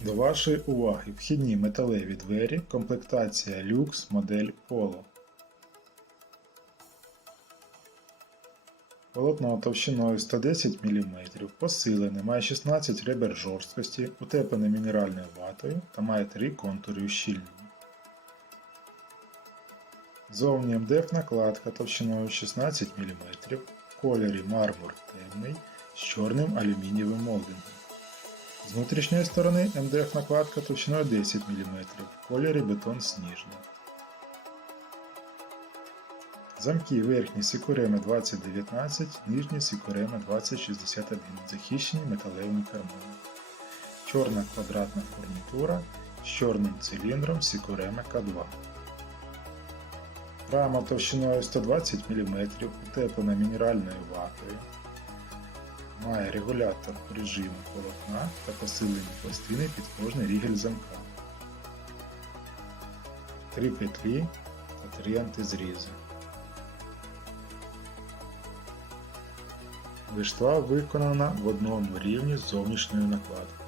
До вашої уваги вхідні металеві двері, комплектація Lux модель Polo. Полотно товщиною 110 мм, посилене, має 16 ребер жорсткості, утеплене мінеральною ватою та має три контури ущільнення. Зовні МДФ накладка товщиною 16 мм, в кольорі мармур темний з чорним алюмінієвим молдингом. З внутрішньої сторони МДФ накладка товщиною 10 мм, в кольорі бетон сніжний. Замки верхні Сікуреми 2019, нижні Сікуреми 2061, захищені металевими карманами. Чорна квадратна фурнітура з чорним циліндром Сікуреми К2. Рама товщиною 120 мм, утеплена мінеральною ватою. Має регулятор режиму полотна та посилені пластини під кожний рігель замка. Три петлі та три антизрізи. Вишла виконана в одному рівні з зовнішньою накладкою.